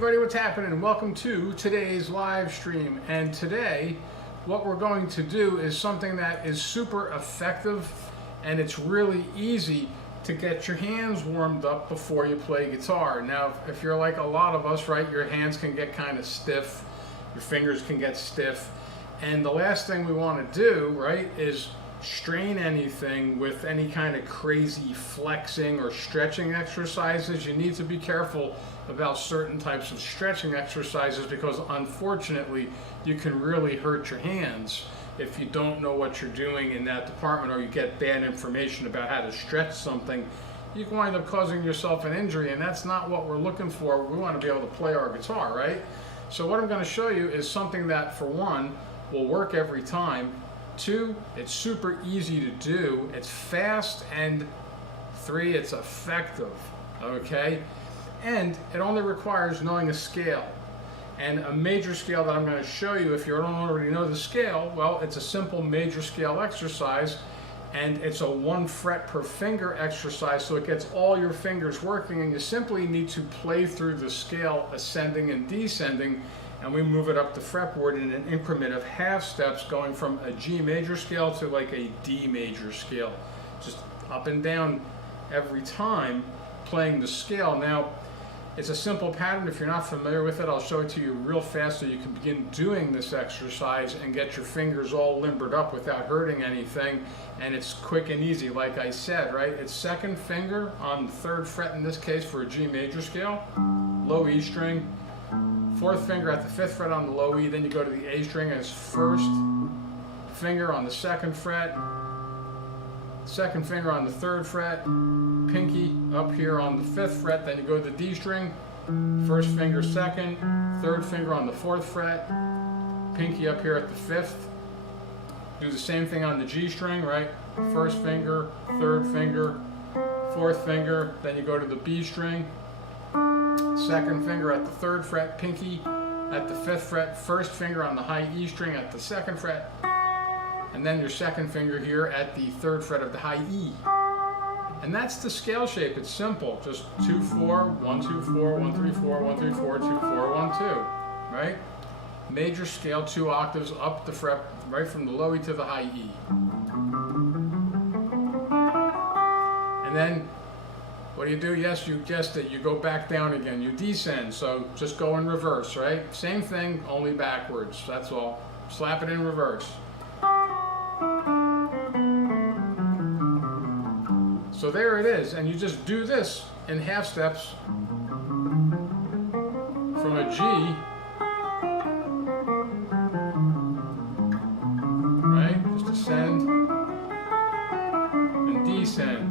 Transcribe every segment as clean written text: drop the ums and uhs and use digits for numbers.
everybody, what's happening? Welcome to today's live stream. And today what we're going to do is something that is super effective, and it's really easy to get your hands warmed up before you play guitar. Now if you're like a lot of us, right, your hands can get kind of stiff, your fingers can get stiff, and the last thing we want to do, right, is strain anything with any kind of crazy flexing or stretching exercises. You need to be careful about certain types of stretching exercises because unfortunately you can really hurt your hands if you don't know what you're doing in that department, or you get bad information about how to stretch something. You can wind up causing yourself an injury, and that's not what we're looking for. We want to be able to play our guitar, right? So what I'm going to show you is something that, for one, will work every time. Two, it's super easy to do, it's fast, and three, it's effective, okay? And it only requires knowing a scale. And a major scale that I'm going to show you, if you don't already know the scale, well, it's a simple major scale exercise, and it's a 1 fret per finger exercise, so it gets all your fingers working, and you simply need to play through the scale ascending and descending, and we move it up the fretboard in an increment of half steps, going from a G major scale to like a D major scale, just up and down every time playing the scale. Now it's a simple pattern. If you're not familiar with it, I'll show it to you real fast so you can begin doing this exercise and get your fingers all limbered up without hurting anything. And it's quick and easy, like I said, right? It's second finger on the 3rd fret in this case for a G major scale, low E string, 4th finger at the 5th fret on the low E, then you go to the A string as 1st finger on the 2nd fret, 2nd finger on the 3rd fret, pinky up here on the 5th fret, then you go to the D string, 1st finger 2nd, 3rd finger on the 4th fret, pinky up here at the 5th. Do the same thing on the G string, right? 1st finger, 3rd finger, 4th finger, then you go to the B string, 2nd finger at the 3rd fret, pinky at the 5th fret, 1st finger on the high E string at the 2nd fret, and then your 2nd finger here at the 3rd fret of the high E. And that's the scale shape. It's simple. Just 2 4 1 2 4 1 3 4 1 3 4 2 4 1 2, right? Major scale, 2 octaves up the fret, right from the low E to the high E. And then what do you do? Yes, you guessed it. You go back down again. You descend. So just go in reverse, right? Same thing, only backwards. That's all. Slap it in reverse. So there it is. And you just do this in half steps from a G, right? Just ascend and descend.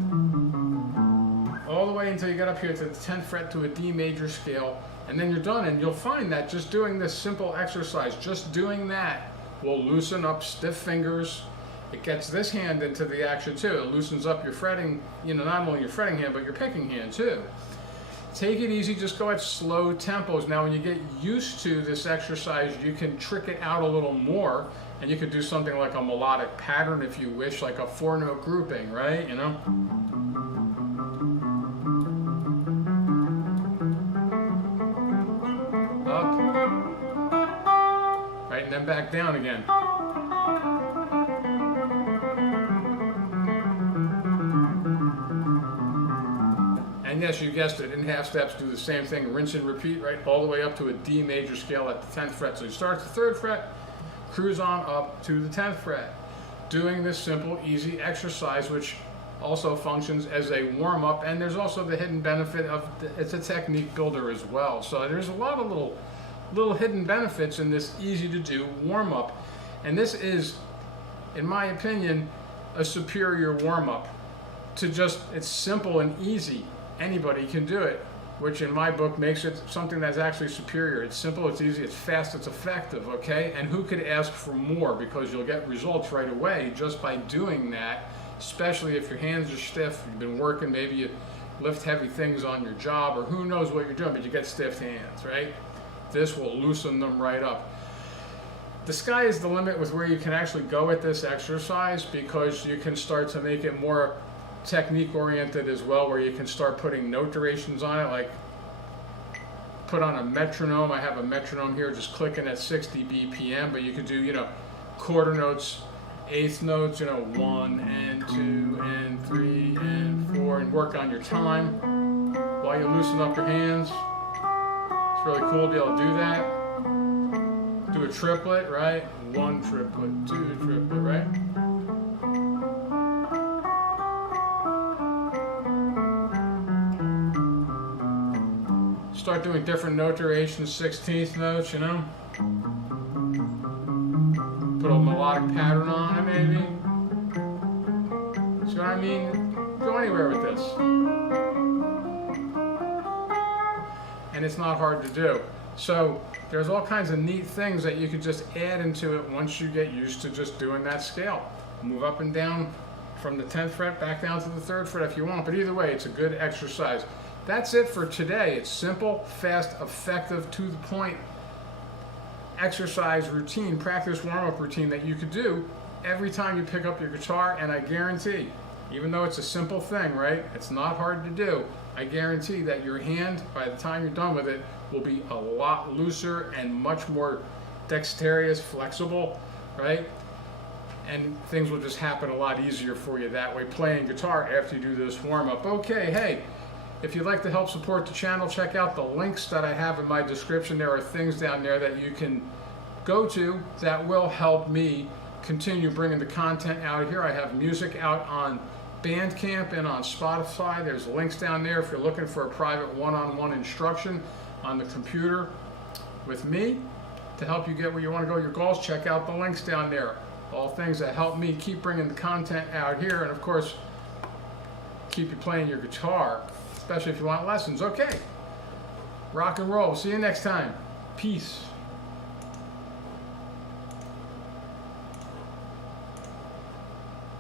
All the way until you get up here to the 10th fret to a D major scale, and then you're done. And you'll find that just doing this simple exercise, just doing that, will loosen up stiff fingers. It gets this hand into the action too. It loosens up your fretting, not only your fretting hand, but your picking hand too. Take it easy, just go at slow tempos. Now when you get used to this exercise, you can trick it out a little more, and you could do something like a melodic pattern if you wish, like a 4-note grouping, right? Up, right, and then back down again. And yes, you guessed it, in half steps, do the same thing, rinse and repeat, right, all the way up to a D major scale at the 10th fret. So you start at the 3rd fret, cruise on up to the 10th fret, doing this simple, easy exercise, which also functions as a warm-up, and there's also the hidden benefit of it's a technique builder as well. So there's a lot of little hidden benefits in this easy-to-do warm-up, and this is, in my opinion, a superior warm-up to just, it's simple and easy. Anybody can do it, which in my book makes it something that's actually superior. It's simple, it's easy, it's fast, it's effective, okay? And who could ask for more? Because you'll get results right away just by doing that, especially if your hands are stiff, you've been working, maybe you lift heavy things on your job, or who knows what you're doing, but you get stiff hands, right? This will loosen them right up. The sky is the limit with where you can actually go with this exercise, because you can start to make it more technique oriented as well, where you can start putting note durations on it, like put on a metronome. I have a metronome here just clicking at 60 BPM, but you could do, quarter notes, eighth notes, 1 and 2 and 3 and 4, and work on your time while you loosen up your hands. It's really cool to be able to do that. Do a triplet, right? 1 triplet, 2 triplet, right? Start doing different note durations, 16th notes, Put a melodic pattern on it, maybe. See what I mean? Go anywhere with this. And it's not hard to do. So there's all kinds of neat things that you could just add into it once you get used to just doing that scale. Move up and down from the 10th fret back down to the 3rd fret if you want, but either way, it's a good exercise. That's it for today. It's simple, fast, effective, to the point exercise routine, practice warm-up routine that you could do every time you pick up your guitar, and I guarantee, even though it's a simple thing, right? It's not hard to do. I guarantee that your hand, by the time you're done with it, will be a lot looser and much more dexterous, flexible, right? And things will just happen a lot easier for you that way, playing guitar after you do this warm-up. Okay, hey, if you'd like to help support the channel, check out the links that I have in my description. There are things down there that you can go to that will help me continue bringing the content out here. I have music out on Bandcamp and on Spotify. There's links down there if you're looking for a private one-on-one instruction on the computer with me to help you get where you want to go, your goals. Check out the links down there. All things that help me keep bringing the content out here, and of course, keep you playing your guitar, especially if you want lessons. Okay, rock and roll. See you next time. Peace.